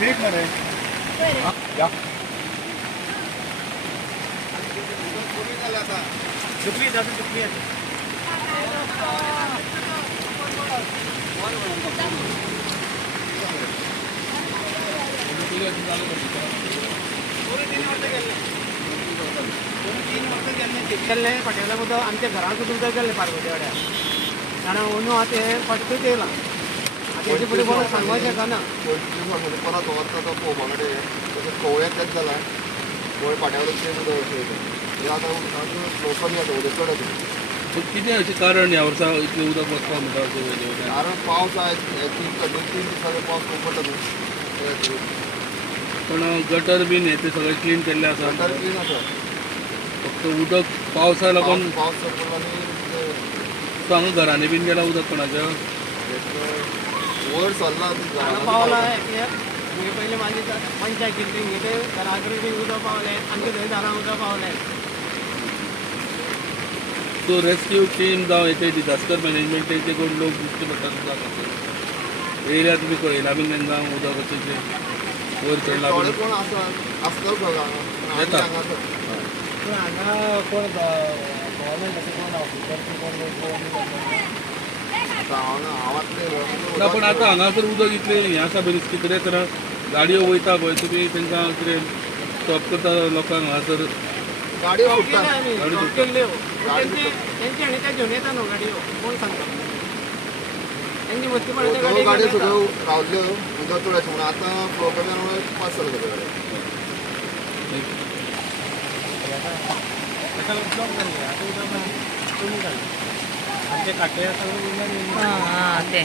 मीठ मरे या चुकली जाते चुकली गेल्ले पटेला मुद्दा आमच्या घरांत सुद्धा गेल्ले पार्वती वाड्या कारण ओनू आता हे पटकूच येयला तेजे फुडें कोण सांगूंक शकना परत वता तो पळोवपा कडेन तशें कवळ्याक तेच जाला कवळे पाट्यावरच तें उदक हे आतां लोकल येता उदक चड कितें अशें कारण ह्या वर्सा इतलें उदक वचपाक म्हणटा कारण पावस आयज 3 दिसांचो पावस खूब पडटा न्हू पण गटर बीन हे ते सगळें क्लीन केल्लें आसा गटर क्लीन आसा फक्त उदक पावसा लागून पावस चड पडला न्ही सो हांगा घरांनी बीन गेला उदक कोणाच्या वयर सरला पावला म्हणजे पयलीं म्हाजी पंचायतीन हिंगे घरा कडेन बी उदक पावलें आमच्या थंय दारां उदक पावलें सो रेस्क्यू टीम जावं येते डिजास्टर मॅनेजमेंट ते कोण लोक दिश्टी पडटात एरिया तुमी पळयला बीन तेंकां उदक अशें तें वयर चडला थोडे कोण आसता येता पूण हांगा कोण गव्हर्मेंट अशें कोण ऑफिसर ना पण आतां हांगासर उदक इतलें हें आसा बरी कितें तर गाडयो वयता पळय तुमी तेंकां कितें स्टॉप करता लोकांक हांगासर गाडयो केल्ल्यो तेंचे आनी ते घेवन येता न्हू गाडयो कोण सांगता तेंची मस्ती पडटा गाडयो सगळ्यो रावल्ल्यो उदक चड अशें म्हणून आतां फ्लो कमी जावन पास जालें सगळें ताका ब्लॉक जाल्लें आतां उदक कमी जालें आमचे काटे सगळे ते